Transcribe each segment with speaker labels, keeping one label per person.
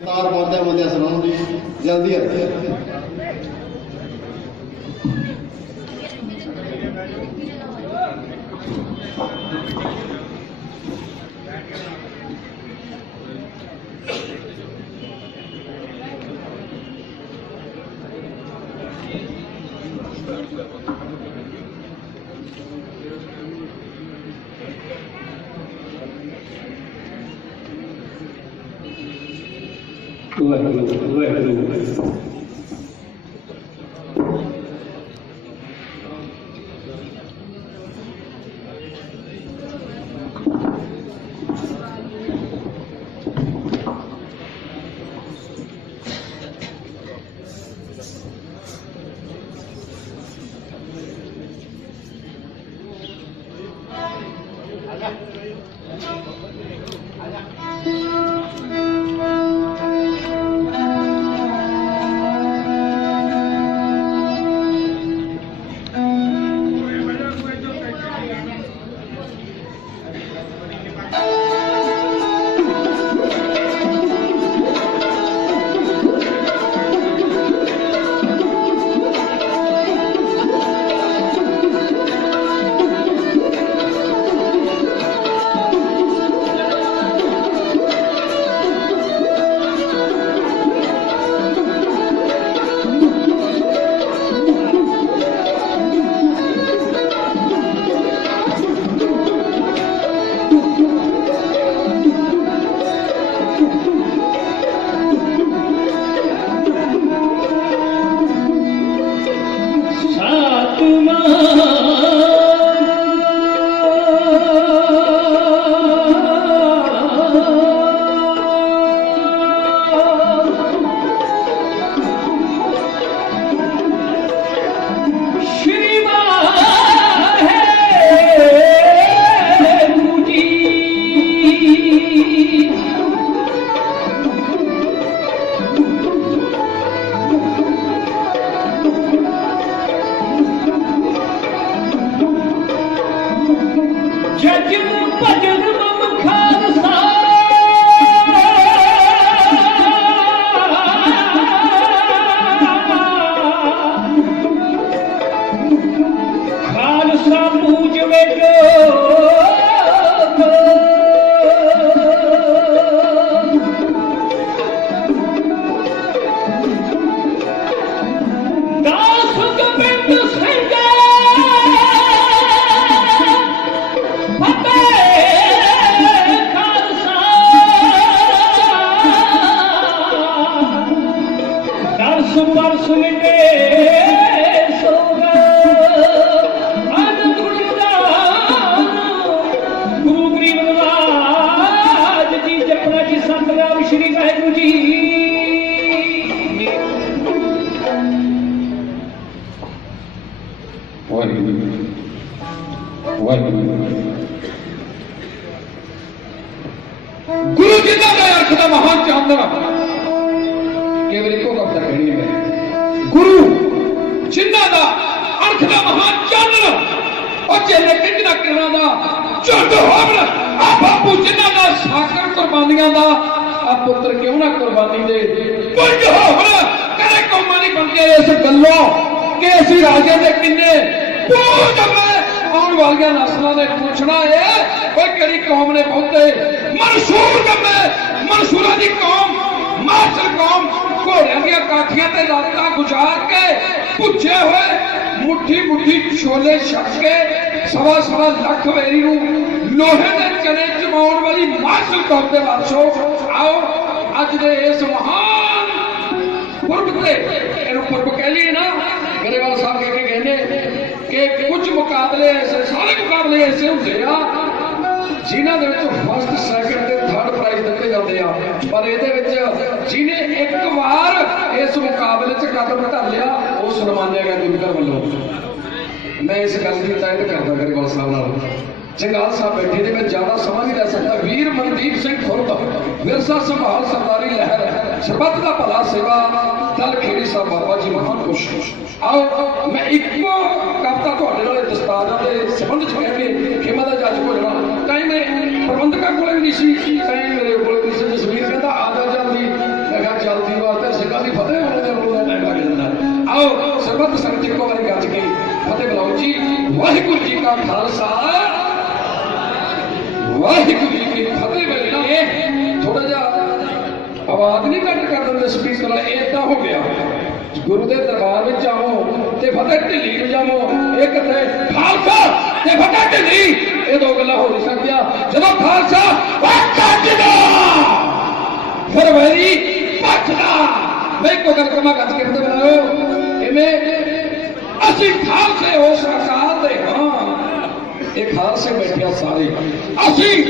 Speaker 1: ਤਾਰ ਬੰਦੇ ਬੰਦੇ ਸੁਣਾਉਣ ਦੀ ਜਲਦੀ ਹੈ
Speaker 2: ਵਾਹਿਗੁਰੂ ਖਾਲਸਾ ਪੂਜ ਵੇਟੋ ਜੀ
Speaker 3: ਦਾ ਮੈਂ ਅੱਖ ਦਾ ਮਹਾਨ ਚਾਨਣ ਕੇਵਲ ਇੱਕੋ ਕਵਿਤਾ ਕਹਿਣੀ ਮੈਂ ਗੁਰੂ ਜਿਨ੍ਹਾਂ ਦਾ ਅੱਖ ਦਾ ਮਹਾਨ ਚਾਨਣ ਉਹ ਜਿਹੜੇ ਕਿੰਨਾ ਕਿਰਨਾਂ ਦਾ ਝੁੰਡ ਹੋਵਣ ਆ ਬਾਪੂ ਜਿਨ੍ਹਾਂ ਦਾ ਸਾਕਰ ਕੁਰਬਾਨੀਆਂ ਦਾ ਆ ਪੁੱਤਰ ਕਿਉਂ ਨਾ ਕੁਰਬਾਨੀ ਦੇ ਪੁੰਜ ਹੋਵਣ ਕਦੇ ਕੌਮਾਂ ਨਹੀਂ ਬਣ ਕੇ ਇਸ ਗੱਲੋਂ ਕਿ ਅਸੀਂ ਰਾਜੇ ਦੇ ਕਿੰਨੇ ਪੂਜ ਮੈਂ ਆਉਣ ਵਾਲੀਆਂ ਨਸਲਾਂ ਨੇ ਪੁੱਛਣਾ ਏ ਓਏ ਕਿਹੜੀ ਕੌਮ ਨੇ ਬਹੁਤੇ ਮਨਸੂਰ ਕੰਮੇ ਮਨਸੂਰਾਂ ਦੀ ਕੌਮ, ਮਾਸਟਰ ਕੌਮ, ਘੋੜਿਆਂ ਦੀਆਂ ਕਾਠੀਆਂ ਤੇ ਰਾਤਾਂ ਗੁਜ਼ਾਰ ਕੇ ਪੁੱਛੇ ਹੋਏ ਮੁੱਠੀ ਮੁੱਠੀ ਛੋਲੇ ਛੱਕ ਕੇ ਸਵਾ ਸਵਾ ਲੱਖ ਵੇਰੀ ਨੂੰ ਲੋਹੇ ਦੇ ਚਨੇ ਚਮਾਉਣ ਵਾਲੀ ਮਾਸਟਰ ਕੌਮ ਦੇ ਬਾਦਸ਼ਾਹ ਆਓ ਅੱਜ ਦੇ ਇਸ ਮਹਾਨ ਪੁਰਬ ਤੇ, ਇਹਨੂੰ ਪੁਰਬ ਕਹਿ ਲਈਏ ਨਾ, ਗਰੇਵਾਲ ਸਾਹਿਬ ਕਹਿ ਕੇ ਕਹਿੰਦੇ ਕਿ ਕੁਝ ਮੁਕਾਬਲੇ ਐਸੇ, ਸਾਰੇ ਮੁਕਾਬਲੇ ਐਸੇ ਹੁੰਦੇ ਆ ਜਿਨ੍ਹਾਂ ਦੇ ਵਿੱਚ ਫਸਟ ਸੈਕਿੰਡ ਤੇ ਥਰਡ ਪ੍ਰਾਈਜ਼ ਦਿੱਤੇ ਜਾਂਦੇ ਆ। ਪਰ ਇਹਦੇ ਵਿੱਚ ਜਿਹਨੇ ਇੱਕ ਵਾਰ ਇਸ ਮੁਕਾਬਲੇ 'ਚ ਕਦਮ ਧਰ ਲਿਆ, ਉਹ ਸਨਮਾਨਿਆ ਗਿਆ ਗੁਰਕਰ ਵੱਲੋਂ। ਮੈਂ ਇਸ ਗੱਲ ਦੀ ਤਾਇਦ ਕਰਦਾ ਗਰੇਵਾਲ ਸਾਹਿਬ ਨਾਲ। ਜੰਗਾਲ ਸਾਹਿਬ ਬੈਠੇ ਨੇ, ਮੈਂ ਜ਼ਿਆਦਾ ਸਮਾਂ ਨਹੀਂ ਲੈ ਸਕਦਾ। ਵੀਰ ਮਨਦੀਪ ਸਿੰਘ ਖੁਰਦ, ਵਿਰਸਾ ਸੰਭਾਲ ਸਰਦਾਰੀ ਲਹਿਰ, ਸਰਬੱਤ ਦਾ ਭਲਾ ਸੇਵਾ, ਦਲ ਖੇੜੀ ਸਾਹਿਬ ਬਾਬਾ ਜੀ ਮਹਾਨ ਖੁਸ਼। ਆਓ, ਮੈਂ ਇੱਕੋ ਕਵਿਤਾ ਤੁਹਾਡੇ ਨਾਲ ਦਸਤਾਰਾਂ ਦੇ ਸੰਬੰਧ ਚ ਕਹਿ ਕੇ ਖਿਮਾ ਦਾ ਜੱਜ ਭੁੱਲਣਾ ਟਾਈਮ ਪ੍ਰਬੰਧਕਾਂ ਕੋਲੇ ਵੀ ਨਹੀਂ ਸੀ। ਟਾਈਮ ਮੇਰੇ ਕੋਲੇ ਵੀ ਸੀ। ਜਸਵੀਰ ਕਹਿੰਦਾ ਆਦਾ ਜਲਦੀ। ਕਿਹਾ, ਜਲਦੀ ਵਾਸਤੇ ਸਿੰਘਾਂ ਦੀ ਫਤਿਹ ਹੋਣ ਦੇ ਕੋਲ ਟਾਈਮ ਲੱਗ ਜਾਂਦਾ ਆਓ, ਸਰਬੱਤ ਸੰਗਤ ਜੀ ਕੋ ਵਾਰੀ ਗੱਜ ਕੇ। ਫਤਿਹ ਬੁਲਾਓ ਜੀ। ਵਾਹਿਗੁਰੂ ਜੀ ਕਾ ਖਾਲਸਾ। ਵਾਹਿਗੁਰੂ ਜੀ ਕੀ ਫਤਿਹ ਵੇਲੇ ਥੋੜਾ ਜਿਹਾ ਆਵਾਜ਼ ਨਹੀਂ ਘੱਟ ਕਰ ਦਿੰਦੇ ਸਪੀਕਰ ਨਾਲ ਇਹ ਇਦਾਂ ਹੋ ਗਿਆ। ਗੁਰੂ ਦੇ ਦਰਬਾਰ ਵਿੱਚ ਆਵੋ ਤੇ ਫਤਿਹ ਢਿੱਲੀ ਨੂੰ ਜਾਵੋ। ਇੱਕ ਤੇ ਖਾਲਸਾ ਤੇ ਫਤਿਹ ਢਿੱਲੀ। ਇਹ ਦੋ ਗੱਲਾਂ ਹੋ ਨਹੀਂ ਸਕਦੀਆਂ। ਜਦੋਂ ਖਾਲਸਾ ਵੱਜਦਾ ਫਿਰ ਵੈਰੀ ਪੱਛਦਾ ਮੈਂ ਕੋ ਗੱਲ ਗੱਜ ਕੇ ਫਤਿਹ ਬੁਲਾਓ ਇਵੇਂ ਅਸੀਂ ਖਾਲਸੇ ਹੋ ਸਰਕਾਰ ਦੇ ਹਾਂ। ਇਹ ਖਾਲਸੇ ਬੈਠਿਆ ਸਾਰੇ। ਅਸੀਂ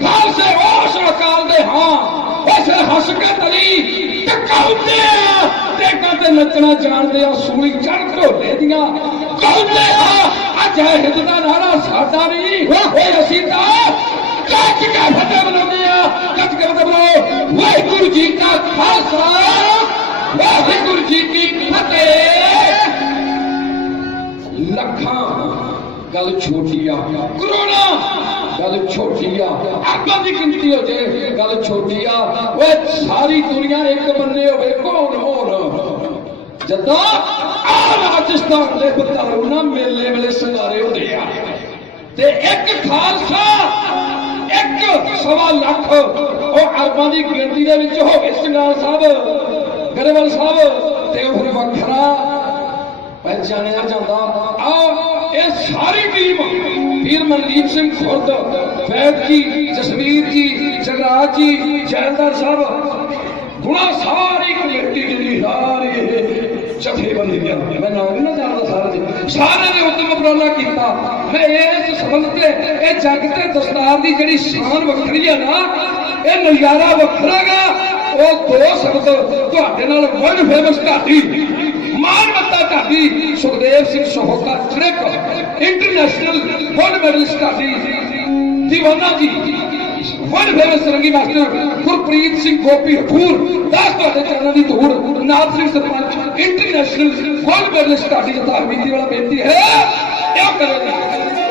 Speaker 3: ਖਾਲਸੇ ਹੋ ਸਰਕਾਰ ਦੇ ਹਾਂ। ਉਸੇ ਹੱਸ ਕੇ ਤਲੀ ਟਕਾਉਂਦੇ ਆ। ਤੇ ਕਦੇ ਨੱਚਣਾ, ਜਾਣਦੇ ਆ ਸੂਈ ਚੜ ਘਰੋਲੇ ਦੀਆਂ। ਕਹਿੰਦੇ ਆ ਅੱਜ ਹਿੱਤ ਦਾ ਨਾਰਾ ਸਾਡਾ ਨਹੀਂ ਓਏ ਅਸੀਂ ਤਾਂ ਕੱਟ ਕੇ ਫਤਿਹ ਬਣਾਉਂਦੇ ਆ ਕੱਟ ਕੇ ਫਤਿਹ ਬਣਾਓ ਵਾਹਿਗੁਰੂ ਜੀ ਕਾ ਖਾਲਸਾ, ਵਾਹਿਗੁਰੂ ਜੀ ਕੀ ਫਤਿਹ। ਲੱਖਾਂ ਗੱਲ ਛੋਟੀ ਆ ਕਰੋਨਾ ਗੱਲ ਛੋਟੀ ਆ ਅੱਗਾਂ ਦੀ ਗਿਣਤੀ ਹੋ ਜੇ ਗੱਲ ਛੋਟੀ ਆ। ਓਏ ਸਾਰੀ ਦੁਨੀਆ ਇੱਕ ਬੰਨੇ ਹੋਵੇ, ਕੌਣ ਹੋਰ? ਜਦੋਂ ਆ ਰਾਜਸਥਾਨ ਦੇ ਬਤਾਉਣਾ ਮੇਲੇ ਵੇਲੇ ਸੰਗਾਰੇ ਹੁੰਦੇ ਆ, ਤੇ ਇੱਕ ਖਾਲਸਾ, ਇੱਕ ਸਵਾ ਲੱਖ, ਉਹ ਅਰਬਾਂ ਦੀ ਗਿਣਤੀ ਦੇ ਵਿੱਚ ਹੋਵੇ ਸੰਗਾਰ ਸਾਹਿਬ, ਗਰੇਵਾਲ ਸਾਹਿਬ ਤੇ ਉਹ ਫਿਰ ਵੱਖਰਾ ਪਹਿਚਾਣਿਆ ਜਾਂਦਾ। ਆ, ਇਹ ਸਾਰੀ ਟੀਮ ਵੀਰ ਮਨਦੀਪ ਸਿੰਘ ਖੁਰਦ ਫੈਦ ਜੀ, ਜਸਵੀਰ ਜੀ, ਜਗਰਾਜ ਜੀ, ਜੈਲਦਾਰ ਸਾਹਿਬ, ਗੁਣਾ ਸਾਰੀ ਕਮੇਟੀ ਜਿਹੜੀ ਸਾਰੀ ਜਥੇਬੰਦੀ ਦੇ ਮੈਂ ਨਾਮ ਨਾ ਜਾਣਦਾ ਸਾਰਾ ਜੀ ਸਾਰਿਆਂ ਨੇ ਉਦਮ ਉਪਰਾਲਾ ਕੀਤਾ। ਮੈਂ ਇਸ ਸੰਬੰਧ ਤੇ, ਇਹ ਜੱਗ ਤੇ ਦਸਤਾਰ ਦੀ ਜਿਹੜੀ ਸ਼ਾਨ ਵੱਖਰੀ ਆ ਨਾ, ਇਹ ਨਜ਼ਾਰਾ ਵੱਖਰਾਗਾ ਉਹ ਦੋ ਸ਼ਬਦ ਤੁਹਾਡੇ ਨਾਲ ਵਰਲਡ ਫੇਮਸ ਘਾਟੀ ਮਾਨਵਤਾ ਢਾਡੀ, ਸੁਖਦੇਵ ਸਿੰਘ ਸਹੋਤਾ ਟ੍ਰੈਕ ਇੰਟਰਨੈਸ਼ਨਲ ਗੋਲਡ ਮੈਡਲਿਸਟ ਢਾਡੀ। ਦੀਵਾਨਾ ਜੀ ਵਰਲਡ ਫੇਮਸ ਰੰਗੀ ਮਾਸਟਰ ਗੁਰਪ੍ਰੀਤ ਸਿੰਘ ਗੋਪੀ ਹਪੂਰ ਦਾਸ ਤੁਹਾਡੇ ਚਰਨਾਂ ਦੀ ਧੂੜ Nath Singh sarpanch international gold medalist ਢਾਡੀ ਦਾ ਧਾਰਮਿਕ ਵਾਲਾ ਬੇਨਤੀ ਹੈ ਇਹ ਕਰੋ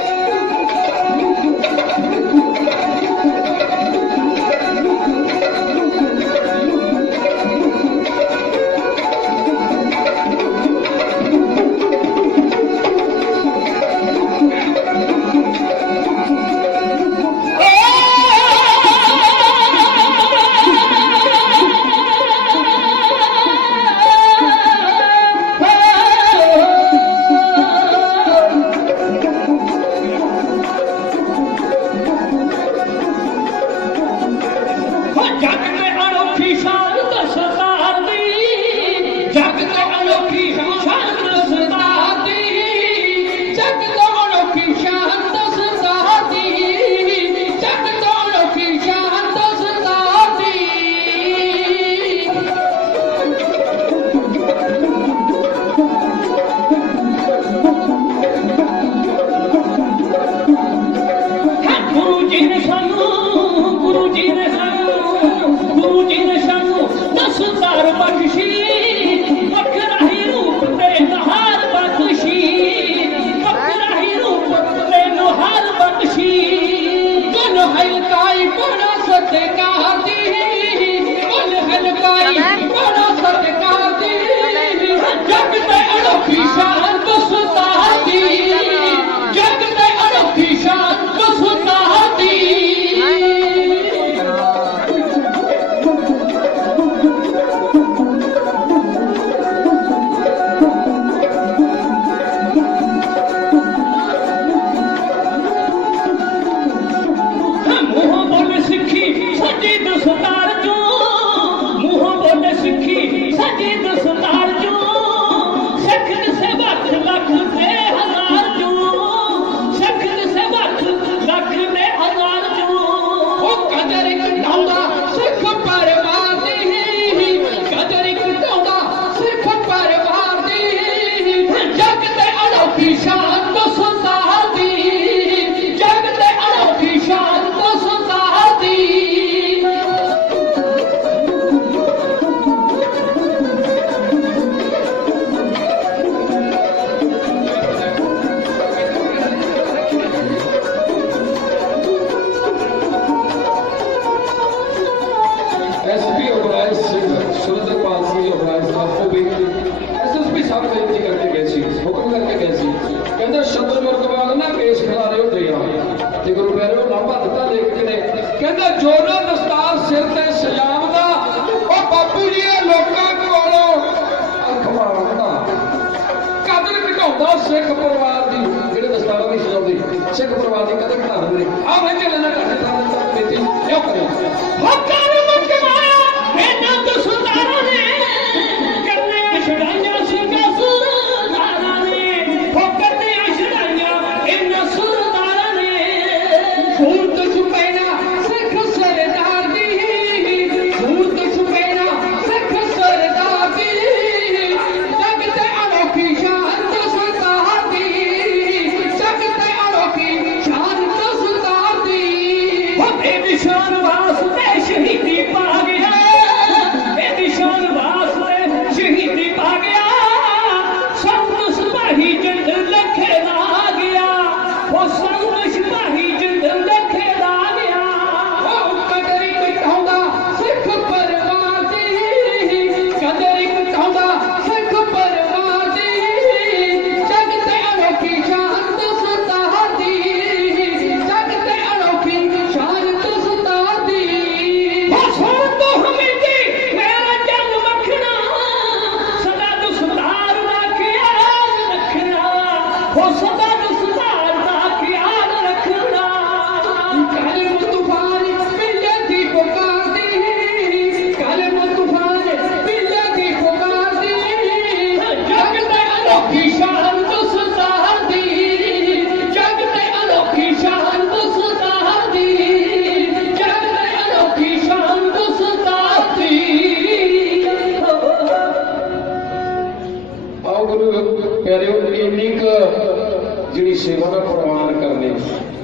Speaker 3: एकत्र कामगिरी हा म्हणजे लढा ठाकरे साहेबांचा नेते या पर्यंत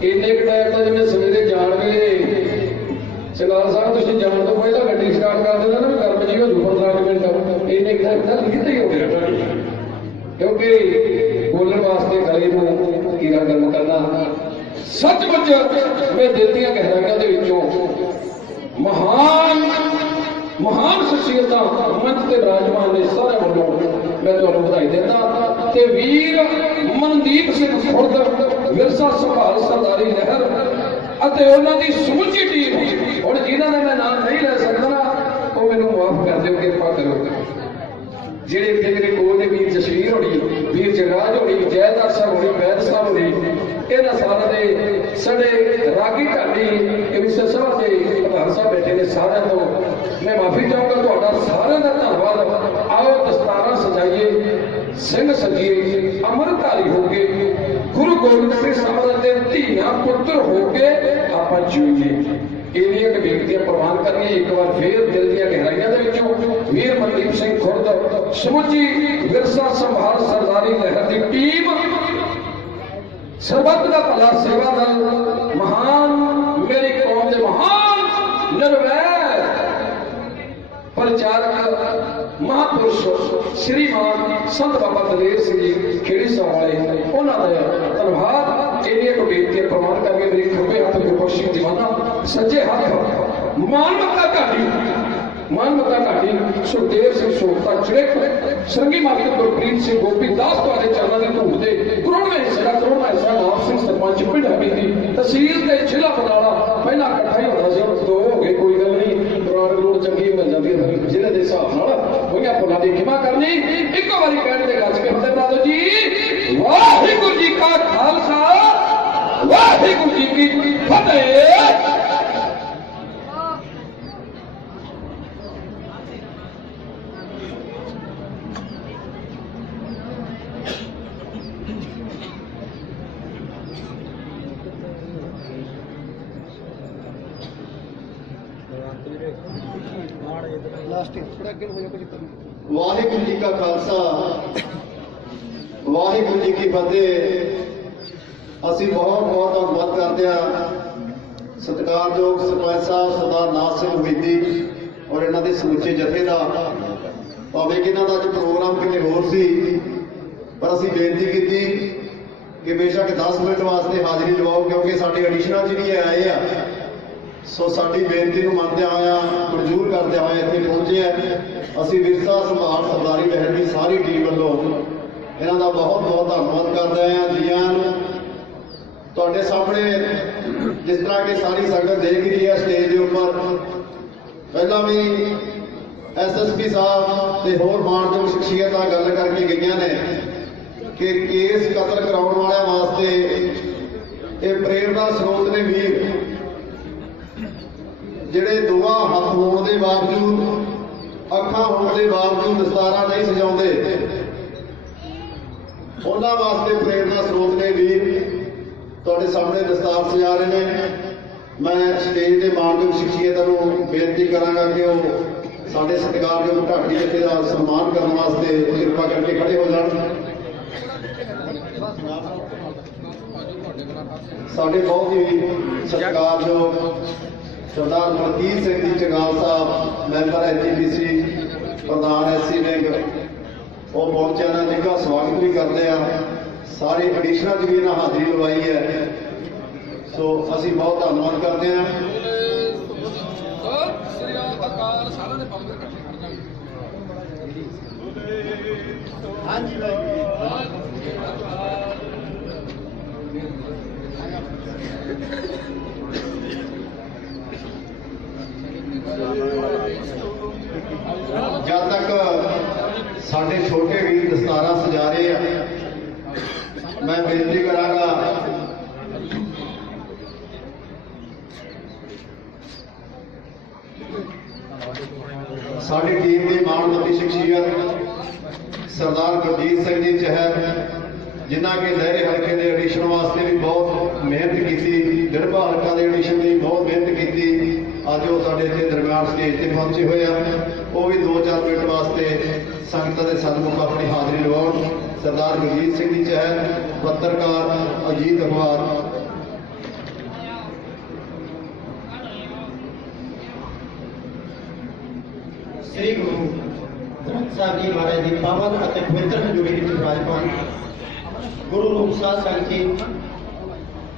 Speaker 3: ਇੰਨੇ ਕੁ ਟਾਈਮ ਤਾਂ ਜਿਵੇਂ ਸਵੇਰੇ ਜਾਣ ਵੇਲੇ ਸਰਦਾਰ ਸਾਹਿਬ, ਤੁਸੀਂ ਜਾਣ ਤੋਂ ਪਹਿਲਾਂ ਗੱਡੀ ਸਟਾਰਟ ਕਰ ਦਿੰਦੇ ਨਾ ਵੀ ਗਰਮ ਜੀ ਹੋ ਜੂ 15 ਮਿੰਟ। ਇੰਨੇ ਕੁ ਟਾਈਮ ਤਾਂ ਕਿਤੇ ਹੀ ਹੋ ਗਿਆ ਕਿਉਂਕਿ ਬੋਲਣ ਵਾਸਤੇ ਗਲੇ ਨੂੰ ਕੀੜਾ ਗਰਮ ਕਰਨਾ ਸੱਚਮੁੱਚ ਮੈਂ ਦਿਲ ਦੀਆਂ ਗਹਿਰਾਈਆਂ ਦੇ ਵਿੱਚੋਂ। ਮਹਾਨ ਮਹਾਨ ਸ਼ਖਸੀਅਤਾਂ ਮੰਚ ਤੇ ਰਾਜਮਾਨ ਨੇ ਸਾਰਿਆਂ ਵੱਲੋਂ ਮੈਂ ਤੁਹਾਨੂੰ ਵਧਾਈ ਦਿੰਦਾ ਤੇ ਵੀਰ ਮਨਦੀਪ ਸਿੰਘ ਖੁਰਦ, ਵਿਰਸਾ ਸੰਭਾਲ ਸਰਦਾਰੀ ਲਹਿਰ ਅਤੇ ਉਹਨਾਂ ਦੀ ਸਮੁੱਚੀ ਟੀਮ। ਹੁਣ ਜਿਨ੍ਹਾਂ ਦਾ ਮੈਂ ਨਾਮ ਨਹੀਂ ਲੈ ਸਕਦਾ, ਉਹ ਮੈਨੂੰ ਮਾਫ ਕਰ ਦਿਓ, ਕਿਰਪਾ ਕਰੋ। ਜਿਹੜੇ ਇੱਥੇ ਮੇਰੇ ਕੋਲ ਨੇ ਵੀਰ ਜਸਵੀਰ ਹੋਣੀ, ਵੀਰ ਜਗਰਾਜ ਹੋਣੀ ਜੈਦਾਰ ਸਾਹਿਬ ਹੋਣੀ, ਵੈਦ ਸਾਹਿਬ ਹੋਣੀ, ਇਹਨਾਂ ਸਾਰਿਆਂ ਦੇ ਸਾਡੇ ਰਾਗੀ ਢਾਡੀ ਕਮਿਸ਼ਨ ਸਭਾ ਦੇ ਪ੍ਰਧਾਨ ਸਾਹਿਬ ਬੈਠੇ ਨੇ ਸਾਰਿਆਂ ਤੋਂ। ਮੈਂ ਮਾਫੀ ਚਾਹੂੰਗਾ ਤੁਹਾਡਾ ਸਾਰਿਆਂ ਦਾ ਧੰਨਵਾਦ ਆਓ ਦਸਤਾਰਾਂ ਸਜਾਈਏ ਸਿੰਘ ਸਜੀਏ ਅਮਰਤਾਰੀ ਹੋ ਕੇ ਗੁਰੂ ਗੋਬਿੰਦ ਸਿੰਘ ਸਾਹਿਬ ਦੇ ਧੀਆਂ ਪੁੱਤਰ ਹੋ ਕੇ ਆਪਾਂ ਜੀਈਏ ਇਹਦੀਆਂ ਕਿ ਬੇਨਤੀਆਂ ਪ੍ਰਵਾਨ ਕਰਨੀਆਂ ਇੱਕ ਵਾਰ ਫੇਰ ਦਿਲ ਦੀਆਂ ਗਹਿਰਾਈਆਂ ਦੇ ਵਿੱਚੋਂ ਵੀਰ ਮਨਦੀਪ ਸਿੰਘ ਖੁਰਦ ਸਮੁੱਚੀ ਵਿਰਸਾ ਸੰਭਾਲ ਸਰਦਾਰੀ ਲਹਿਰ ਦੀ ਟੀਮ ਸਰਬੱਤ ਦਾ ਭਲਾ ਸੇਵਾ ਦਲ ਮਹਾਨ ਮੇਰੀ ਕੌਮ ਦੇ ਮਹਾਨ ਨਿਰਵੈਰ ਪ੍ਰਚਾਰਕ ਮਹਾਪੁਰਸ਼, ਸ਼੍ਰੀਮਾਨ ਸੰਤ ਬਾਬਾ ਦਲੇਰ ਸਿੰਘ ਜੀ, ਖੇੜੀ ਸਾਹਿਬ ਵਾਲੇ, ਉਹਨਾਂ ਦਾ ਧੰਨਵਾਦ। ਇਹਦੀਆਂ ਕੋ ਬੇਨਤੀਆਂ ਪ੍ਰਵਾਨ ਕਰਕੇ ਮੇਰੀ ਖੱਬੇ ਹੱਥ ਦੇ ਬਖਸ਼ੀ ਦੀਵਾਨਾ, ਸੱਜੇ ਹੱਥ ਮਾਨਵਤਾ ਘਾਟੀ। ਮਾਨਵਤਾ ਘਾਟੀ, ਸੁਖਦੇਵ ਸਿੰਘ ਸੋਖਤਾ ਚੜੇਕ ਸੰਗੀ ਮਾਤਾ ਗੁਰਪ੍ਰੀਤ ਸਿੰਘ ਗੋਪੀ ਦਾਸ ਤੁਹਾਡੇ ਚਰਨਾਂ ਦੇ ਧੂੜ ਦੇ ਕਰੋੜਵੇਂ ਹਿੱਸੇ ਦਾ ਕਰੋੜਵਾਂ ਹਿੱਸਾ, ਨਾਮ ਸਿੰਘ ਸਰਪੰਚ ਪਿੰਡ ਹਮੀਦੀ, ਤਹਿਸੀਲ ਤੇ ਜ਼ਿਲ੍ਹਾ ਬਨਾਲਾ ਪਹਿਲਾਂ ਇਕੱਠਾ ਹੀ ਹੁੰਦਾ ਸੀ ਹੁਣ ਦੋ ਹੋ ਗਏ ਕੋਈ ਗੱਲ ਨਹੀਂ ਕਰੋੜ ਕਰੋੜ ਚੰਗੀ ਹੈ ਜ਼ਿਲ੍ਹੇ ਦੇ ਹਿਸਾਬ ਨਾਲ ਹੋਈਆਂ ਭੁੱਲਾਂ ਦੀ ਖਿਮਾ ਕਰਨੀ, ਇੱਕੋ ਵਾਰੀ ਕਹਿਣ ਤੇ ਗੱਜ ਕੇ ਫਤਿਹ ਬਣਾ ਜੀ, ਵਾਹਿਗੁਰੂ ਜੀ ਕਾ ਖਾਲਸਾ, ਵਾਹਿਗੁਰੂ ਜੀ ਕੀ ਫਤਿਹ
Speaker 1: ਵਾਹਿਗੁਰੂ ਜੀ ਕਾ ਖਾਲਸਾ ਵਾਹਿਗੁਰੂ ਜੀ ਕੀ ਫਤਿਹ ਅਸੀਂ ਬਹੁਤ ਬਹੁਤ ਧੰਨਵਾਦ ਕਰਦੇ ਹਾਂ ਸਤਿਕਾਰਯੋਗ ਸਰਪੰਚ ਸਾਹਿਬ ਸਰਦਾਰ ਨਾਥ ਸਿੰਘ ਵਿਦੀ ਔਰ ਇਹਨਾਂ ਦੇ ਸਮੁੱਚੇ ਜਥੇ ਦਾ। ਭਾਵੇਂ ਕਿ ਇਹਨਾਂ ਦਾ ਅੱਜ ਪ੍ਰੋਗਰਾਮ ਕਿਤੇ ਹੋਰ ਸੀ, ਪਰ ਅਸੀਂ ਬੇਨਤੀ ਕੀਤੀ ਕਿ ਬੇਸ਼ੱਕ 10 ਮਿੰਟ ਵਾਸਤੇ ਹਾਜ਼ਰੀ ਲਵਾਓ, ਕਿਉਂਕਿ ਸਾਡੇ ਐਡੀਸ਼ਨਲ ਜਿਹੜੀ ਆਏ ਆ, ਸੋ ਸਾਡੀ ਬੇਨਤੀ ਨੂੰ ਮੰਨਦਿਆਂ ਹੋਇਆਂ ਮਨਜ਼ੂਰ ਕਰਦਿਆਂ ਹੋਇਆਂ ਇੱਥੇ ਪਹੁੰਚੇ ਆ। ਅਸੀਂ ਵਿਰਸਾ ਸੰਭਾਲ ਸਰਦਾਰੀ ਲਹਿਰ ਦੀ ਸਾਰੀ ਟੀਮ ਵੱਲੋਂ ਇਹਨਾਂ ਦਾ ਬਹੁਤ ਬਹੁਤ ਧੰਨਵਾਦ ਕਰਦੇ ਹਾਂ ਜੀਆਂ ਨੂੰ। ਤੁਹਾਡੇ ਸਾਹਮਣੇ ਜਿਸ ਤਰ੍ਹਾਂ ਕਿ ਸਾਰੀ ਸੰਗਤ ਦੇਖ ਰਹੀ ਹੈ ਸਟੇਜ ਦੇ ਉੱਪਰ। ਪਹਿਲਾਂ ਵੀ ਐਸਐਸਪੀ ਸਾਹਿਬ ਤੇ ਹੋਰ ਮਾਣਯੋਗ ਸ਼ਖਸੀਅਤਾਂ ਗੱਲ ਕਰਕੇ ਗਈਆਂ ਨੇ ਕਿ ਕੇਸ ਕਤਲ ਕਰਾਉਣ ਵਾਲਿਆਂ ਵਾਸਤੇ ਇਹ ਪ੍ਰੇਰਨਾ ਸਰੋਤ ਨੇ ਵੀਰ। ਜਿਹੜੇ ਦੋਵਾਂ ਹੱਥ ਹੋਣ ਦੇ ਬਾਵਜੂਦ, ਅੱਖਾਂ ਹੋਣ ਦੇ ਬਾਵਜੂਦ ਦਸਤਾਰਾਂ ਨਹੀਂ ਸਜਾਉਂਦੇ, ਉਹਨਾਂ ਵਾਸਤੇ ਪ੍ਰੇਰਨਾ ਸਰੋਤ ਨੇ ਵੀਰ, ਤੁਹਾਡੇ ਸਾਹਮਣੇ ਦਸਤਾਰ ਸਜਾ ਰਹੇ ਨੇ। ਮੈਂ ਸਟੇਜ ਦੇ ਮਾਨਯੋਗ ਸ਼ਖਸੀਅਤਾਂ ਨੂੰ ਬੇਨਤੀ ਕਰਾਂਗਾ ਕਿ ਉਹ ਸਾਡੇ ਸਤਿਕਾਰਯੋਗ ਢਾਡੀ ਜਥੇ ਦਾ ਸਨਮਾਨ ਕਰਨ ਵਾਸਤੇ ਕਿਰਪਾ ਕਰਕੇ ਖੜੇ ਹੋ ਜਾਣ। ਸਾਡੇ ਬਹੁਤ ਹੀ ਸਤਿਕਾਰਯੋਗ ਸਰਦਾਰ ਮਨਕੀਰ ਸਿੰਘ ਜੀ ਚੰਗਾਲ ਸਾਹਿਬ, ਮੈਂਬਰ ਐਜੀਪੀਸੀ ਪ੍ਰਧਾਨ ਐਸਸੀ ਵਿੰਗ, ਉਹ ਪਹੁੰਚਿਆ। ਨਾ ਨਿੱਘਾ ਸਵਾਗਤ ਵੀ ਕਰਦੇ ਆ। ਸਾਰੇ ਐਡੀਸ਼ਨਲ ਜੀ ਵੀ ਇਹਨਾਂ ਹਾਜ਼ਰੀ ਲਵਾਈ ਹੈ ਸੋ ਅਸੀਂ ਬਹੁਤ ਧੰਨਵਾਦ ਕਰਦੇ ਹਾਂ
Speaker 3: ਸ੍ਰੀ ਅਕਾਲ ਸਾਰਿਆਂ ਦੇ ਬੰਦ ਇਕੱਠੇ ਖੜ ਜਾਣ
Speaker 1: ਜਦ ਤੱਕ ਸਾਡੇ ਛੋਟੇ ਵੀਰ ਦਸਤਾਰਾਂ ਸਜਾ ਰਹੇ ਆ ਮੈਂ ਬੇਨਤੀ ਕਰਾਂਗਾ ਸਾਡੀ ਟੀਮ ਦੀ ਮਾਣਮੱਤੀ ਸ਼ਖਸੀਅਤ ਸਰਦਾਰ ਗੁਰਜੀਤ ਸਿੰਘ ਜੀ ਚਹਿਰ ਜਿਨ੍ਹਾਂ ਕਿ ਲਹਿਰੇ ਹਲਕੇ ਦੇ ਐਡੀਸ਼ਨ ਵਾਸਤੇ ਵੀ ਬਹੁਤ ਮਿਹਨਤ ਕੀਤੀ ਗੜਬਾ ਹਲਕਾ ਦੇ ਐਡੀਸ਼ਨ ਲਈ ਬਹੁਤ ਮਿਹਨਤ ਕੀਤੀ, ਅੱਜ ਉਹ ਸਾਡੇ ਇੱਥੇ ਦਰਮਿਆਨ ਸਟੇਜ ਤੇ ਪਹੁੰਚੇ ਹੋਏ ਆ। ਉਹ ਵੀ 2-4 ਮਿੰਟ ਵਾਸਤੇ ਸੰਗਤਾਂ ਦੇ ਸਨਮੁਖ ਆਪਣੀ ਹਾਜ਼ਰੀ ਲਵਾਉਣ। ਸਰਦਾਰ ਗੁਰਜੀਤ ਸਿੰਘ ਜੀ ਚਹਿਲ ਪੱਤਰਕਾਰ ਅਜੀਤ ਅਖਬਾਰ
Speaker 4: ਸ੍ਰੀ ਗੁਰੂ ਗ੍ਰੰਥ ਸਾਹਿਬ ਜੀ ਮਹਾਰਾਜ ਦੀ ਪਾਵਨ ਅਤੇ ਪਵਿੱਤਰ ਹਜ਼ੂਰੀ ਵਿੱਚ ਵਿਰਾਜਮਾਨ ਗੁਰੂ ਰੂਪ ਸਾਧ ਸੰਗਤ ਜੀ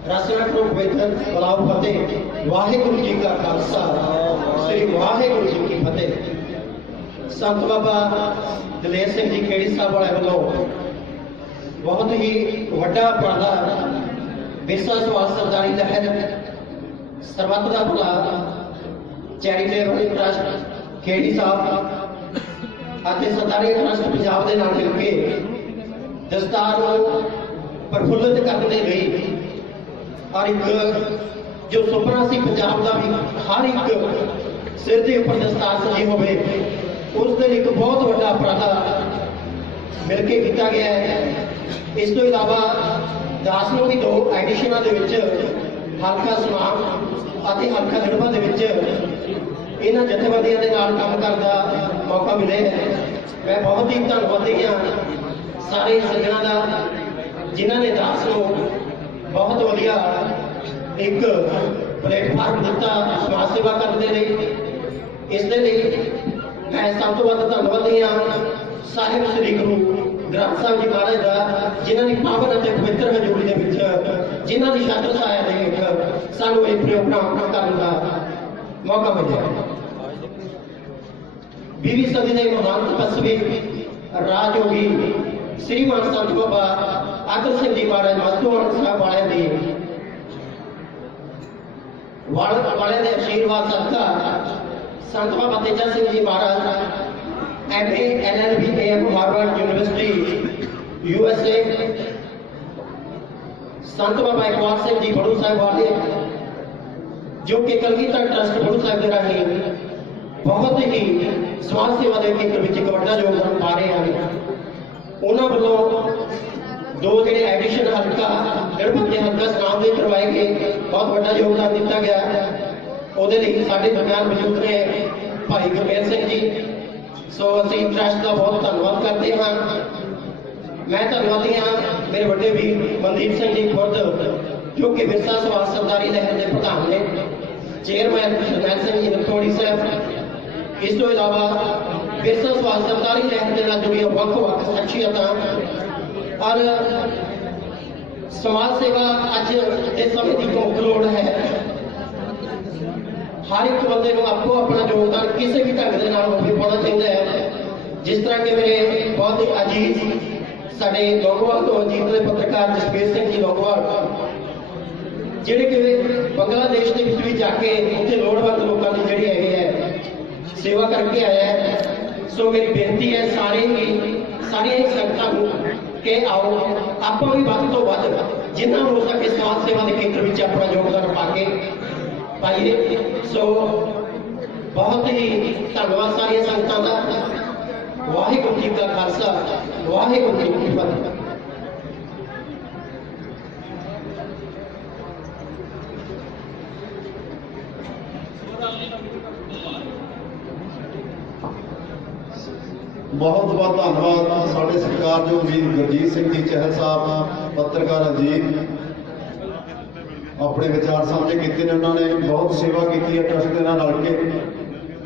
Speaker 4: ਰਸਨਾ ਕਰੋ ਪਵਿੱਤਰ ਬਲਾਉ ਫਤਿਹ ਵਾਹਿਗੁਰੂ ਜੀ ਕਾ ਖਾਲਸਾ ਸ੍ਰੀ ਵਾਹਿਗੁਰੂ ਜੀ ਕੀ ਫਤਿਹ ਸੰਤ ਬਾਬਾ ਦਲੇਰ ਸਿੰਘ ਜੀ ਖੇੜੀ ਸਾਹਿਬ ਵਾਲੇ ਵੱਲੋਂ ਬਹੁਤ ਹੀ ਵੱਡਾ ਉਪਰਾਲਾ ਵਿਰਸਾ ਸਵਾਲ ਸਰਦਾਰੀ ਲਹਿਰ ਸਰਬੱਤ ਦਾ ਭਲਾ, ਚੈਰੀਟੇਬਲ ਟਰਸਟ, ਖੇੜੀ ਸਾਹਿਬ ਅਤੇ ਸਰਦਾਰੀ ਟਰਸਟ ਪੰਜਾਬ ਦੇ ਨਾਲ ਮਿਲ ਕੇ ਦਸਤਾਰ ਨੂੰ ਪ੍ਰਫੁੱਲਤ ਕਰਨ ਦੇ ਲਈ ਹਰ ਇੱਕ ਜੋ ਸੁਪਨਾ ਸੀ ਪੰਜਾਬ ਦਾ ਵੀ, ਹਰ ਇੱਕ ਸਿਰ ਦੇ ਉੱਪਰ ਦਸਤਾਰ ਸਜੀ ਹੋਵੇ, ਉਸ ਦੇ ਲਈ ਇੱਕ ਬਹੁਤ ਵੱਡਾ ਉਪਰਾਲਾ ਮਿਲ ਕੇ ਕੀਤਾ ਗਿਆ ਹੈ। ਇਸ ਤੋਂ ਇਲਾਵਾ ਦਾਸ ਨੂੰ ਦੀ ਦੋ ਐਡੀਸ਼ਨਾਂ ਦੇ ਵਿੱਚ ਹਲਕਾ ਸਮਾਮ ਅਤੇ ਹਲਕਾ ਗੜਬਾ ਦੇ ਵਿੱਚ ਇਹਨਾਂ ਜਥੇਬੰਦੀਆਂ ਦੇ ਨਾਲ ਕੰਮ ਕਰਦਾ ਮੌਕਾ ਮਿਲਿਆ ਮੈਂ ਬਹੁਤ ਹੀ ਧੰਨਵਾਦੀ ਹਾਂ। ਸਾਰੇ ਸੱਜਣਾਂ ਦਾ, ਜਿਨ੍ਹਾਂ ਨੇ ਦਾਸ ਨੂੰ ਬਹੁਤ ਵਧੀਆ ਇੱਕ ਪਲੇਟਫਾਰਮ ਦਿੱਤਾ, ਸਮਾਜ ਸੇਵਾ ਕਰਨ ਦੇ ਲਈ। ਇਸ ਦੇ ਲਈ ਮੈਂ ਸਭ ਤੋਂ ਵੱਧ ਧੰਨਵਾਦੀ ਹਾਂ। ਸਾਹਿਬ ਸ੍ਰੀ ਗੁਰੂ ਗ੍ਰੰਥ ਸਾਹਿਬ ਜੀ ਮਹਾਰਾਜ ਦਾ, ਜਿਨ੍ਹਾਂ ਦੀ ਪਾਵਨ ਅਤੇ ਪਵਿੱਤਰ ਹਜ਼ੂਰੀ ਦੇ ਵਿੱਚ, ਜਿਨ੍ਹਾਂ ਦੀ ਛਤਰ ਛਾਇਆ ਦੇ ਵਿੱਚ ਸਾਨੂੰ ਇਹ ਪ੍ਰੋਗਰਾਮ ਕਰਨ ਦਾ ਮੌਕਾ ਮਿਲਿਆ। ਵੀਹਵੀਂ ਸਦੀ ਦੇ ਮਹਾਨ ਤਪਸਵੀ ਰਾਜਯੋਗੀ ਸ੍ਰੀਮਾਨ ਸੰਤ ਬਾਬਾ ਆਦਰ ਸਿੰਘ ਜੀ ਮਹਾਰਾਜ ਮਸਤੂਆਣ ਸਾਹਿਬ ਵਾਲਿਆਂ ਦੀ ਵਾਲ ਵਾਲਿਆਂ ਦੇ ਆਸ਼ੀਰਵਾਦ ਸਦਕਾ ਸੰਤ Baba Teja Singh ji Maharaj MA LLB AM Harvard University USA Sant Baba Iqbal Singh ji Baru ਸਾਹਿਬ ਵਾਲੇ ਜੋ ਕਿ ਕਲਗੀਧਰ ਟਰਸਟ ਬੜੂ ਸਾਹਿਬ ਦੇ ਰਾਹੀਂ ਬਹੁਤ ਹੀ ਸਮਾਜ ਸੇਵਾ ਦੇ ਖੇਤਰ ਵਿੱਚ ਇੱਕ ਵੱਡਾ ਯੋਗਦਾਨ ਪਾ ਰਹੇ ਹਨ। ਉਹਨਾਂ ਵੱਲੋਂ ਦੋ ਜਿਹੜੇ ਐਡੀਸ਼ਨ ਹਲਕਾ ਗੜਬੜ ਹਲਕਾ ਸਨਾਮ ਦੇ ਕਰਵਾਏ ਗਏ, ਬਹੁਤ ਵੱਡਾ ਯੋਗਦਾਨ ਦਿੱਤਾ ਗਿਆ। ਉਹਦੇ ਲਈ ਸਾਡੇ ਦਰਮਿਆਨ ਮੌਜੂਦ ਨੇ ਭਾਈ ਗੁਰਮੇਲ ਸਿੰਘ ਜੀ। ਸੋ ਅਸੀਂ ਟਰਸਟ ਦਾ ਬਹੁਤ ਧੰਨਵਾਦ ਕਰਦੇ ਹਾਂ। ਮੈਂ ਧੰਨਵਾਦੀ ਹਾਂ ਮੇਰੇ ਵੱਡੇ ਵੀਰ ਮਨਦੀਪ ਸਿੰਘ ਜੀ ਖੁਰਦ ਜੋ ਕਿ ਵਿਰਸਾ ਸਮਾਜ ਸਰਦਾਰੀ ਲਹਿਰ ਦੇ ਪ੍ਰਧਾਨ ਨੇ। ਚੇਅਰਮੈਨ ਜਰਨੈਲ ਸਿੰਘ ਜੀ, ਨਕੋੜੀ ਸਾਹਿਬ ਇਸ ਤੋਂ ਇਲਾਵਾ ਵਿਰਸਾ ਸਮਾਜ ਸਰਦਾਰੀ ਲਹਿਰ ਦੇ ਨਾਲ ਜੁੜੀਆਂ ਵੱਖ-ਵੱਖ ਸ਼ਖਸੀਅਤਾਂ ਔਰ ਸਮਾਜ ਸੇਵਾ ਅੱਜ ਦੇ ਸਮੇਂ ਦੀ ਮੁੱਖ ਲੋੜ ਹੈ। ਹਰ ਇੱਕ ਬੰਦੇ ਨੂੰ ਆਪੋ ਆਪਣਾ ਯੋਗਦਾਨ ਕਿਸੇ ਵੀ ਢੰਗ ਦੇ ਨਾਲ ਹੋਵੇ ਪਾਉਣਾ ਚਾਹੀਦਾ ਹੈ। ਜਿਸ ਤਰ੍ਹਾਂ ਕਿ ਮੇਰੇ ਬਹੁਤ ਹੀ ਅਜੀਜ਼ ਸਾਡੇ ਲੋਕਵਾਲ ਤੋਂ ਅਜੀਤ ਦੇ ਪੱਤਰਕਾਰ ਜਸਵੀਰ ਸਿੰਘ ਜੀ ਲੋਕਵਾਲ ਜਿਹੜੇ ਕਿ ਬੰਗਲਾਦੇਸ਼ ਦੇ ਵਿੱਚ ਵੀ ਜਾ ਕੇ ਉੱਥੇ ਲੋੜਵੰਦ ਲੋਕਾਂ ਦੀ ਜਿਹੜੀ ਹੈਗੀ ਹੈ ਸੇਵਾ ਕਰਕੇ ਆਇਆ ਹੈ। ਸੋ ਮੇਰੀ ਬੇਨਤੀ ਹੈ ਸਾਰੇ ਹੀ, ਸਾਰੀਆਂ ਹੀ ਸੰਗਤਾਂ ਨੂੰ ਕਿ ਆਓ, ਆਪਾਂ ਵੀ ਵੱਧ ਤੋਂ ਵੱਧ ਜਿੰਨਾ ਹੋ ਸਕੇ ਸਮਾਜ ਸੇਵਾ ਦੇ ਖੇਤਰ ਵਿੱਚ ਆਪਣਾ ਯੋਗਦਾਨ ਪਾ ਕੇ ਪਾਈਏ। ਸੋ ਬਹੁਤ ਹੀ ਧੰਨਵਾਦ ਸਾਰੀਆਂ ਸੰਗਤਾਂ ਦਾ। ਵਾਹਿਗੁਰੂ ਜੀ ਕਾ ਖਾਲਸਾ, ਵਾਹਿਗੁਰੂ ਜੀ ਕੀ ਫਤਿਹ।
Speaker 1: ਬਹੁਤ ਬਹੁਤ ਧੰਨਵਾਦ ਸਾਡੇ ਸਤਿਕਾਰਯੋਗ ਵੀਰ ਗੁਰਜੀਤ ਸਿੰਘ ਜੀ, ਚਹਿਲ ਸਾਹਿਬ, ਪੱਤਰਕਾਰ ਅਜੀਤ। ਆਪਣੇ ਵਿਚਾਰ ਸਾਂਝੇ ਕੀਤੇ ਨੇ ਉਹਨਾਂ ਨੇ, ਬਹੁਤ ਸੇਵਾ ਕੀਤੀ ਹੈ ਟਰਸਟ ਦੇ ਨਾਲ ਰਲ ਕੇ।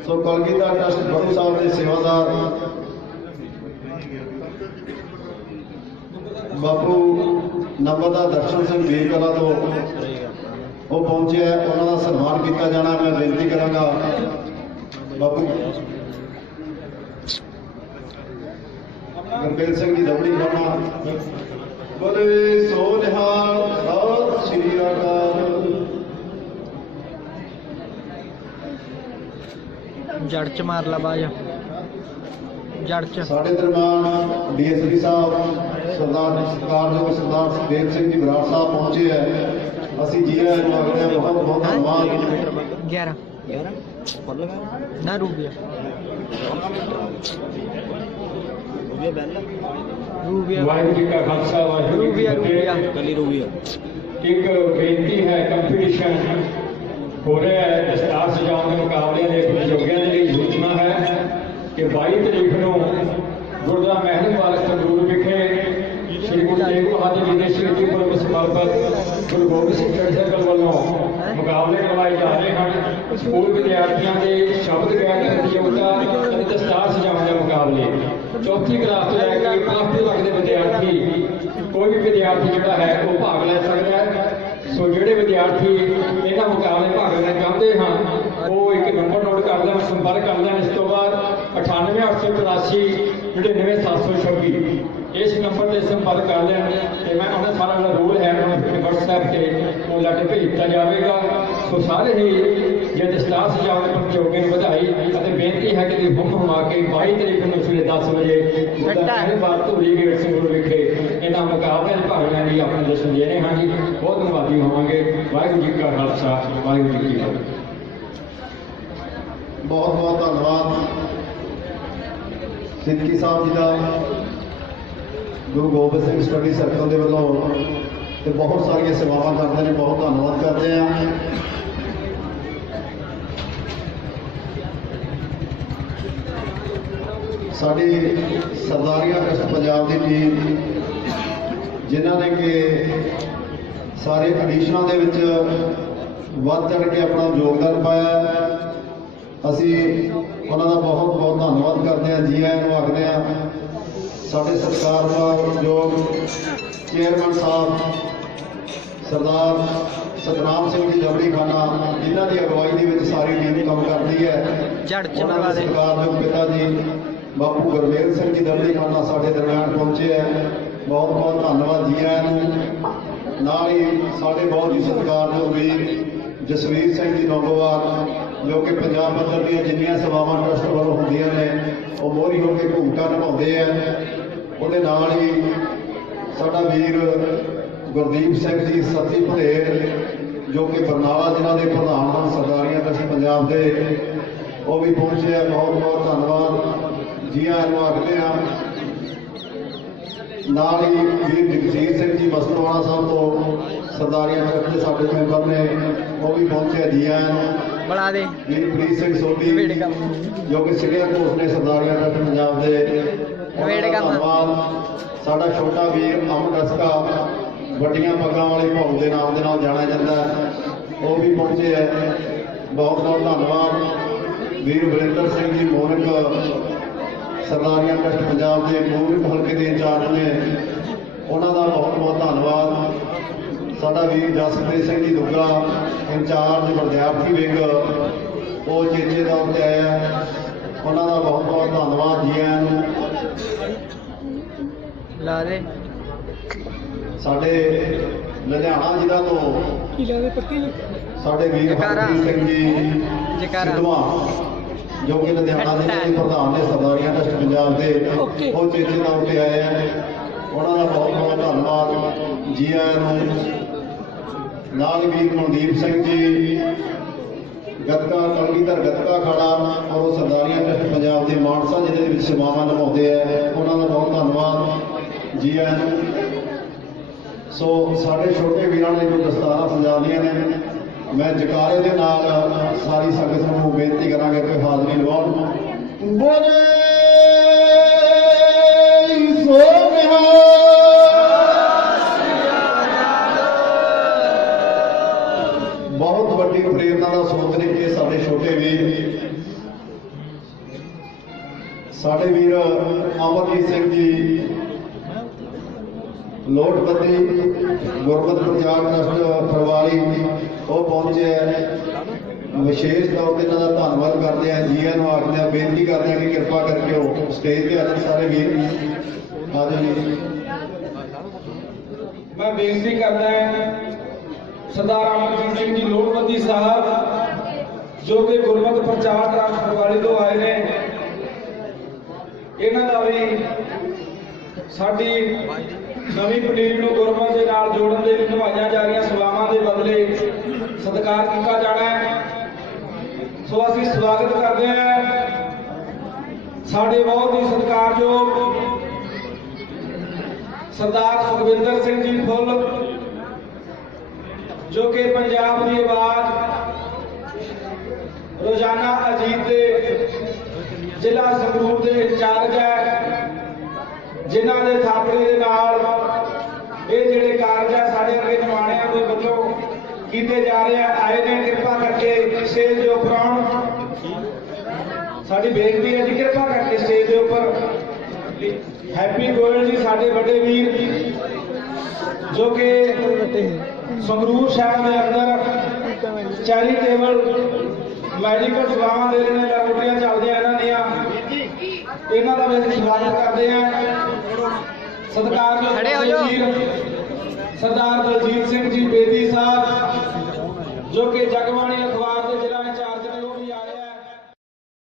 Speaker 1: ਸੋ ਕਲਗੀਧਰ ਟਰਸਟ ਬੜੂ ਸਾਹਿਬ ਦੇ ਸੇਵਾਦਾਰ। ਬਾਪੂ ਨੰਬਰਦਾਰ ਦਰਸ਼ਨ ਸਿੰਘ ਵੀਰ ਕਲਾ ਤੋਂ ਉਹ ਪਹੁੰਚਿਆ ਉਹਨਾਂ ਦਾ ਸਨਮਾਨ ਕੀਤਾ ਜਾਣਾ, ਮੈਂ ਬੇਨਤੀ ਕਰਾਂਗਾ। ਬਾਪੂ ਗੁਰਬੇਲ ਸਿੰਘ ਜੀ ਦਬੜੀ ਖਾਨਾ ਬੋਲੇ ਸੋ ਨਿਹਾਲ ਸਤਿ ਸ਼੍ਰੀ ਅਕਾਲ
Speaker 5: ਜੜ ਚ ਮਾਰ ਲਾ ਬਾਜ ਜੜ ਚ
Speaker 1: ਸਾਡੇ ਦਰਮਿਆਨ ਡੀਐਸਪੀ ਸਾਹਿਬ ਸਰਦਾਰ ਸਰਦਾਰ ਸਰਦਾਰ ਸੁਖਦੇਵ ਸਿੰਘ ਜੀ ਬਰਾੜ ਸਾਹਿਬ ਪਹੁੰਚੇ ਹੈ ਅਸੀਂ ਜੀ ਆਇਆਂ ਨੂੰ ਆਖਦੇ ਹਾਂ ਬਹੁਤ ਬਹੁਤ ਧੰਨਵਾਦ
Speaker 5: 11 ਨਾ ਰੂਬੀਆ ਰੂਬੀਆ
Speaker 3: ਵਾਹਿਗੁਰੂ ਜੀ ਕਾ ਖਾਲਸਾ ਵਾਹਿਗੁਰੂ ਜੀ ਕੀ
Speaker 5: ਰੂਬੀਆ
Speaker 3: ਫਤਿਹ
Speaker 5: ਰੂਬੀਆ
Speaker 3: ਇੱਕ ਬੇਨਤੀ ਹੈ ਕੰਪੀਟੀਸ਼ਨ
Speaker 6: ਹੋ ਰਿਹਾ ਹੈ ਦਸਤਾਰ ਸਜਾਉਣ ਦੇ ਮੁਕਾਬਲਿਆਂ ਦੇ ਪ੍ਰਤੀਯੋਗੀਆਂ ਦੇ ਲਈ ਸੂਚਨਾ ਹੈ ਕਿ 22 ਤਰੀਕ ਨੂੰ ਗੁਰਦੁਆਰਾ ਮਹਿਲਵਾਲ ਸੰਗਰੂਰ ਵਿਖੇ ਸ੍ਰੀ ਗੁਰੂ ਤੇਗ ਬਹਾਦਰ ਜੀ ਦੇ ਸ਼ਹੀਦੀ ਪੁਰਬ ਸਮਰਪਿਤ ਗੁਰੂ ਗੋਬਿੰਦ ਸਿੰਘ ਜੀ ਸਰਕਲ ਵੱਲੋਂ ਮੁਕਾਬਲੇ ਕਰਵਾਏ ਜਾ ਰਹੇ ਹਨ। ਸਕੂਲ ਵਿਦਿਆਰਥੀਆਂ ਦੇ ਸ਼ਬਦ ਗਾਇਨ ਦੀ ਪ੍ਰਤੀਯੋਗਤਾ ਅਤੇ ਦਸਤਾਰ ਸਜਾਉਣ ਦੇ ਮੁਕਾਬਲੇ। ਚੌਥੀ ਕਲਾਸ ਤੋਂ ਲੈ ਕੇ ਪਲੱਸ ਤੱਕ ਦੇ ਵਿਦਿਆਰਥੀ, ਕੋਈ ਵੀ ਵਿਦਿਆਰਥੀ ਜਿਹੜਾ ਹੈ, ਉਹ ਭਾਗ ਲੈ ਸਕਦਾ ਹੈ। ਸੋ ਜਿਹੜੇ ਵਿਦਿਆਰਥੀ ਇਹਨਾਂ ਮੁਕਾਬਲੇ ਭਾਗ ਲੈਣਾ ਚਾਹੁੰਦੇ ਹਨ, ਉਹ ਇੱਕ ਨੰਬਰ ਨੋਟ ਕਰ ਲੈਣ, ਸੰਪਰਕ ਕਰ ਲੈਣ। ਇਸ ਤੋਂ ਬਾਅਦ 98884 99726 ਇਸ ਨੰਬਰ ਤੇ ਸੰਪਰਕ ਕਰ ਲੈਣ ਤੇ ਮੈਂ ਉਹਨਾਂ ਸਾਰਾ ਜਿਹੜਾ ਰੂਲ ਹੈ, ਉਹਨਾਂ ਨੂੰ WhatsApp ਤੇ ਉਹ ਲੱਗ ਭੇਜ ਦਿੱਤਾ ਜਾਵੇਗਾ। ਸੋ ਸਾਰੇ ਹੀ, ਜੇ ਦਸਤਾਰ ਸਜਾਉਣ ਪ੍ਰਤੀਯੋਗੀ ਨੂੰ ਵਧਾਈ ਬੇਨਤੀ ਹੈ ਕਿ ਹੁਮ ਹੁਮਾ ਕੇ 22 ਤਰੀਕ ਨੂੰ ਸਵੇਰੇ 10 ਵਜੇ ਬਾਤ ਧੂਰੀ ਗੇਟ ਸੰਗਰੂਰ ਵਿਖੇ ਇਹਨਾਂ ਮੁਕਾਬਲਿਆਂ 'ਚ ਭਾਗ ਲਈ ਆਪਣੇ ਜਸ਼ਨ ਦੇਣੇ ਹਾਂ ਜੀ। ਬਹੁਤ ਧੰਨਵਾਦੀ ਹੋਵਾਂਗੇ। ਵਾਹਿਗੁਰੂ ਜੀ ਕਾ ਖਾਲਸਾ ਵਾਹਿਗੁਰੂ ਜੀ ਕੀ ਫਤਿਹ।
Speaker 1: ਬਹੁਤ ਬਹੁਤ ਧੰਨਵਾਦ। ਸਿੱਧੀ ਸਾਹਿਬ ਜੀ ਦਾ ਗੁਰੂ ਗੋਬਿੰਦ ਸਿੰਘ ਸਟੱਡੀ ਸਰਕਲ ਦੇ ਵੱਲੋਂ ਤੇ ਬਹੁਤ ਸਾਰੀਆਂ ਸੇਵਾਵਾਂ ਕਰਦੇ ਨੇ ਬਹੁਤ ਧੰਨਵਾਦ ਕਰਦੇ ਆ ਸਾਡੀ ਸਰਦਾਰੀਆ ਟਰਸਟ ਪੰਜਾਬ ਦੀ ਟੀਮ ਜਿਨ੍ਹਾਂ ਨੇ ਕਿ ਸਾਰੇ ਐਡੀਸ਼ਨਾਂ ਦੇ ਵਿੱਚ ਵੱਧ ਚੜ ਕੇ ਆਪਣਾ ਯੋਗਦਾਨ ਪਾਇਆ। ਅਸੀਂ ਉਹਨਾਂ ਦਾ ਬਹੁਤ ਬਹੁਤ ਧੰਨਵਾਦ ਕਰਦੇ ਹਾਂ ਜੀ ਆਇਆਂ ਨੂੰ ਆਖਦੇ ਹਾਂ ਸਾਡੇ ਸਤਿਕਾਰਯੋਗ ਚੇਅਰਮੈਨ ਸਾਹਿਬ ਸਰਦਾਰ ਸਤਨਾਮ ਸਿੰਘ ਜੀ ਜਬੜੀ ਖਾਨਾ ਜਿਨ੍ਹਾਂ ਦੀ ਅਗਵਾਈ ਦੇ ਵਿੱਚ ਸਾਰੀ ਟੀਮ ਕੰਮ ਕਰਦੀ ਹੈ
Speaker 5: ਝੜ ਚ
Speaker 1: ਉਹਨਾਂ
Speaker 5: ਲਗਾ
Speaker 1: ਦੇ
Speaker 5: ਦੇ।
Speaker 1: ਪਿਤਾ ਜੀ ਬਾਪੂ ਗੁਰਮੇਲ ਸਿੰਘ ਜੀ ਦਬੜੀ ਖਾਨਾ ਸਾਡੇ ਦਰਮਿਆਨ ਪਹੁੰਚੇ ਹੈ ਬਹੁਤ ਬਹੁਤ ਧੰਨਵਾਦ ਜੀ ਆਇਆਂ ਨੂੰ। ਨਾਲ ਹੀ ਸਾਡੇ ਬਹੁਤ ਹੀ ਸਤਿਕਾਰਯੋਗ ਵੀਰ ਜਸਵੀਰ ਸਿੰਘ ਜੀ ਨੌਗਵਾਲ ਜੋ ਕਿ ਪੰਜਾਬ ਪੱਧਰ ਦੀਆਂ ਜਿੰਨੀਆਂ ਸੇਵਾਵਾਂ ਟਰਸਟ ਵੱਲੋਂ ਹੁੰਦੀਆਂ ਨੇ, ਉਹ ਮੋਹਰੀ ਹੋ ਕੇ ਭੂਮਿਕਾ ਨਿਭਾਉਂਦੇ ਆ। ਉਹਦੇ ਨਾਲ ਹੀ ਸਾਡਾ ਵੀਰ ਗੁਰਦੀਪ ਸਿੰਘ ਜੀ ਸਤੀ ਭਦੇਰ ਜੋ ਕਿ ਬਰਨਾਲਾ ਜ਼ਿਲ੍ਹਾ ਦੇ ਪ੍ਰਧਾਨ ਹਨ ਸਰਦਾਰੀਆਂ ਟਰਸਟ ਪੰਜਾਬ ਦੇ। ਉਹ ਵੀ ਪਹੁੰਚੇ ਆ। ਬਹੁਤ ਬਹੁਤ ਧੰਨਵਾਦ। ਜੀ ਆਇਆਂ ਨੂੰ ਆਖਦੇ ਹਾਂ। ਨਾਲ ਹੀ ਵੀਰ ਜਗਜੀਤ ਸਿੰਘ ਜੀ ਮਸਤਵਾਲਾ ਸਾਹਿਬ ਤੋਂ ਸਰਦਾਰੀਆਂ ਦੇ ਸਾਡੇ ਮੈਂਬਰ ਨੇ ਉਹ ਵੀ ਪਹੁੰਚੇ ਜੀ ਆਇਆਂ ਨੂੰ।
Speaker 5: ਬਣਾ ਦੇ।
Speaker 1: ਵੀਰ ਪ੍ਰੀਤ ਸਿੰਘ ਸੋਢੀ। ਜੋ ਕਿ ਸਿਵਲ ਕੋਰਸ ਨੇ ਸਰਦਾਰੀਆਂ ਟਰਸਟ ਪੰਜਾਬ ਦੇ।
Speaker 5: ਨਵੇੜ।
Speaker 1: ਧੰਨਵਾਦ। ਸਾਡਾ ਛੋਟਾ ਵੀਰ ਅਮਨ ਰਸਕਾ ਵੱਡੀਆਂ ਪੱਗਾਂ ਵਾਲੇ ਭਾਉ ਦੇ ਨਾਮ ਦੇ ਨਾਲ ਜਾਣਿਆ ਜਾਂਦਾ ਉਹ ਵੀ ਪਹੁੰਚੇ ਹੈ। ਬਹੁਤ ਬਹੁਤ ਧੰਨਵਾਦ। ਵੀਰ ਵਰਿੰਦਰ ਸਿੰਘ ਜੀ ਮੋਨਕ ਸਰਦਾਰੀਆਂ ਟਰਸਟ ਪੰਜਾਬ ਦੇ ਮੂਨਕ ਹਲਕੇ ਦੇ ਇੰਚਾਰਜ ਨੇ ਉਹਨਾਂ ਦਾ ਬਹੁਤ ਬਹੁਤ ਧੰਨਵਾਦ ਸਾਡਾ ਵੀਰ ਜਸਪ੍ਰੀਤ ਸਿੰਘ ਜੀ ਦੁੱਗਾ ਇੰਚਾਰਜ ਵਿਦਿਆਰਥੀ ਵਿੰਗ ਉਹ ਚੇਚੇ ਦਾ ਉੱਤੇ ਆਇਆ। ਉਹਨਾਂ ਦਾ ਬਹੁਤ ਬਹੁਤ ਧੰਨਵਾਦ ਜੀ ਆਇਆਂ ਨੂੰ
Speaker 5: ਲਾ ਦੇ
Speaker 1: ਸਾਡੇ ਲੁਧਿਆਣਾ ਜ਼ਿਲ੍ਹਾ ਤੋਂ ਸਾਡੇ ਵੀਰ। ਹਰਪ੍ਰੀਤ ਸਿੰਘ ਜੀ
Speaker 5: ਜੈਕਾਰਾ।
Speaker 1: ਸਿੱਧਵਾਂ ਜੋ ਕਿ ਲੁਧਿਆਣਾ ਜ਼ਿਲ੍ਹੇ ਦੇ ਪ੍ਰਧਾਨ ਨੇ ਸਰਦਾਰੀਆਂ ਟਰਸਟ ਪੰਜਾਬ ਦੇ ਉਹ ਚੇਚੇ ਦਾ ਉੱਤੇ ਆਏ ਆ ਉਹਨਾਂ ਦਾ ਬਹੁਤ ਬਹੁਤ ਧੰਨਵਾਦ। ਜੀ ਆਇਆਂ ਨੂੰ ਨਾਲ ਵੀਰ ਮਨਦੀਪ ਸਿੰਘ ਜੀ ਗੱਤਕਾ ਕਲਗੀਧਰ ਗੱਤਕਾ ਖਾੜਾ ਔਰ ਉਹ ਸਰਦਾਰੀਆਂ ਟਰਸਟ ਪੰਜਾਬ ਦੇ ਮਾਨਸਾ ਜ਼ਿਲ੍ਹੇ ਦੇ ਵਿੱਚ ਸੇਵਾਵਾਂ ਨਿਭਾਉਂਦੇ ਆ। ਉਹਨਾਂ ਦਾ ਬਹੁਤ ਧੰਨਵਾਦ। ਜੀ ਆਇਆਂ ਨੂੰ। ਸੋ ਸਾਡੇ ਛੋਟੇ ਵੀਰਾਂ ਨੇ ਜੋ ਦਸਤਾਰਾਂ ਸਜਾਦੀਆਂ ਨੇ ਮੈਂ ਜਕਾਰੇ ਦੇ ਨਾਲ ਸਾਰੀ ਸੰਗਤ ਨੂੰ ਬੇਨਤੀ ਕਰਾਂਗਾ ਕਿ ਹਾਜ਼ਰੀ ਲਵਾਉਣ ਬੋਲੇ ਸੋ ਬਹੁਤ ਵੱਡੀ ਪ੍ਰੇਰਨਾ ਦਾ ਸਰੋਤ ਨੇ ਕਿ ਸਾਡੇ ਛੋਟੇ ਵੀਰ, ਸਾਡੇ ਵੀਰ ਅਮਰਜੀਤ ਸਿੰਘ ਜੀ ਲੋਟਪਤੀ ਗੁਰਮਤਿ ਪ੍ਰਚਾਰ ਟਰਸਟ ਫਰਵਾਲੀ ਉਹ ਪਹੁੰਚੇ ਹੈ ਵਿਸ਼ੇਸ਼ ਤੌਰ ਤੇ ਇਹਨਾਂ ਦਾ ਧੰਨਵਾਦ ਕਰਦੇ ਹਾਂ ਜੀ ਨੂੰ ਆਖਦੇ ਹਾਂ ਬੇਨਤੀ ਕਰਦੇ ਹਾਂ ਕਿ ਕਿਰਪਾ ਕਰਕੇ ਉਹ ਸਟੇਜ ਤੇ ਆ ਜਾਣ ਸਾਰੇ ਵੀਰ। ਆ ਜਾਓ ਜੀ
Speaker 3: ਮੈਂ ਬੇਨਤੀ ਕਰਦਾ ਹਾਂ, ਸਰਦਾਰ ਅਮਰਜੀਤ ਸਿੰਘ ਜੀ, ਲੋੜਵੰਦੀ ਸਾਹਿਬ, ਜੋ ਕਿ ਗੁਰਮਤਿ ਪ੍ਰਚਾਰ ਟਰੱਸਟ ਫਗਵਾੜੇ ਤੋਂ ਆਏ ਨੇ, ਇਹਨਾਂ ਦਾ ਵੀ ਸਾਡੀ ਨਵੀਂ ਪੀੜ੍ਹੀ ਨੂੰ ਗੁਰਮਤਿ ਦੇ ਨਾਲ ਜੋੜਨ ਦੇ ਨਿਭਾਈਆਂ ਜਾ ਰਹੀਆਂ ਸੇਵਾਵਾਂ ਦੇ ਬਦਲੇ ਸਤਿਕਾਰ ਕੀਤਾ ਜਾਣਾ ਹੈ। ਸੋ ਅਸੀਂ ਸਵਾਗਤ ਕਰਦੇ ਹਾਂ। ਸਾਡੇ ਬਹੁਤ ਹੀ ਸਤਿਕਾਰਯੋਗ ਸਰਦਾਰ ਸੁਖਵਿੰਦਰ ਸਿੰਘ ਜੀ ਫੁੱਲ, ਜੋ ਕਿ ਪੰਜਾਬ ਦੀ ਆਵਾਜ਼
Speaker 7: ਰੋਜ਼ਾਨਾ ਅਜੀਤ ਦੇ ਜ਼ਿਲ੍ਹਾ ਸੰਗਰੂਰ ਦੇ ਇੰਚਾਰਜ ਹੈ, ਜਿਨ੍ਹਾਂ ਦੇ ਥਾਪੜੇ ਦੇ ਨਾਲ ਇਹ ਜਿਹੜੇ ਕਾਰਜ ਆ ਸਾਡੇ ਵਰਗੇ ਨਿਮਾਣਿਆਂ ਦੇ ਵੱਲੋਂ ਕੀਤੇ ਜਾ ਰਹੇ ਆ। ਆਏ ਨੇ ਕਿਰਪਾ ਕਰਕੇ ਸਟੇਜ ਦੇ ਉੱਪਰ ਆਉਣ। ਸਾਡੀ ਬੇਨਤੀ ਹੈ ਜੀ ਕਿਰਪਾ ਕਰਕੇ ਸਟੇਜ ਦੇ ਉੱਪਰ। ਹੈਪੀ ਗੋਇਲ ਜੀ ਸਾਡੇ ਵੱਡੇ ਵੀਰ ਜੋ ਕਿ ਸੰਗਰੂਰ ਸ਼ਹਿਰ ਦੇ ਅੰਦਰ ਚੈਰੀਟੇਬਲ ਮੈਡੀਕਲ ਸੇਵਾਵਾਂ ਦੇ ਰਹੇ ਨੇ ਲੈਬੋਰਟਰੀਆਂ ਚੱਲਦੀਆਂ ਇਹਨਾਂ ਦੀਆਂ। ਇਹਨਾਂ ਦਾ ਵੀ ਅਸੀਂ ਸਵਾਗਤ ਕਰਦੇ ਹਾਂ। ਸਤਿਕਾਰਯੋਗ
Speaker 5: ਖੜੇ ਹੋ ਜਾਓ।
Speaker 7: ਸਰਦਾਰ ਦਲਜੀਤ ਸਿੰਘ ਜੀ ਬੇਦੀ ਸਾਹਿਬ ਜੋ ਕਿ ਜਗਬਾਣੀ